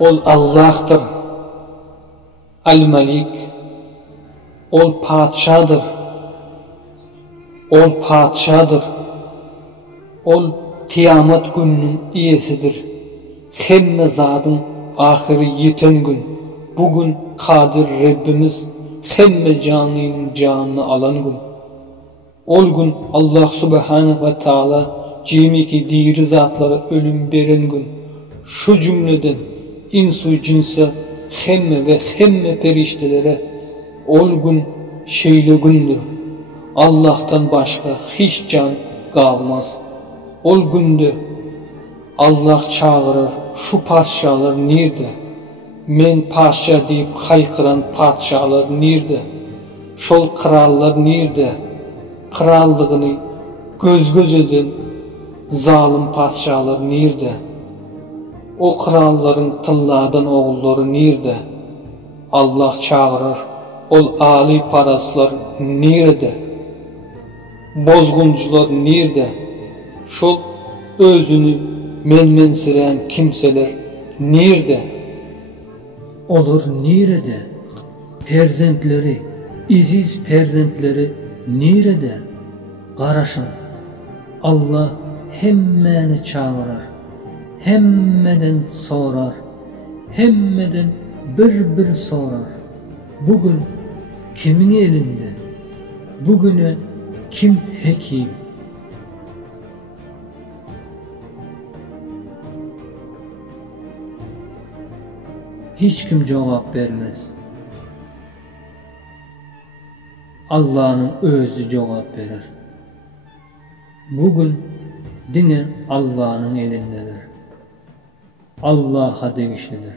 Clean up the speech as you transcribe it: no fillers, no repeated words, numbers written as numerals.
Ol Allah'tır, Al-Malik, ol padşadır, ol kıyamet gününün iyesidir. Hemme zadın ahiri yeten gün, bugün kadir Rabbimiz, hemme canının canını alan gün. Ol gün Allah subhanahu ve taala cemiki diri zatları ölüm beren gün. Şu cümleden insu cinse hemme ve hemme periştelere ol gün şeyli gündür. Allah'tan başka hiç can kalmaz. Ol günde Allah çağırır, şu padşalar nerede? Men padşa deyip haykıran padşalar nerede? Şol krallar nerede? Krallığını göz eden zalim padşalar nerede? O kralların tılladan oğulları nerede? Allah çağırır, ol ali paraslar nerede? Bozguncular nerede? Şol özünü menmensiren kimseler nerede? Olur nerede? Perzentleri, iziz perzentleri nerede? Qaraşın, Allah hemmeni çağırır, hemmeden sorar, hemmeden bir sorar. Bugün kimin elinde? Bugüne kim hekim? Hiç kim cevap vermez. Allah'ın özü cevap verir. Bugün dine Allah'ın elindedir. Allah'a degişlidir.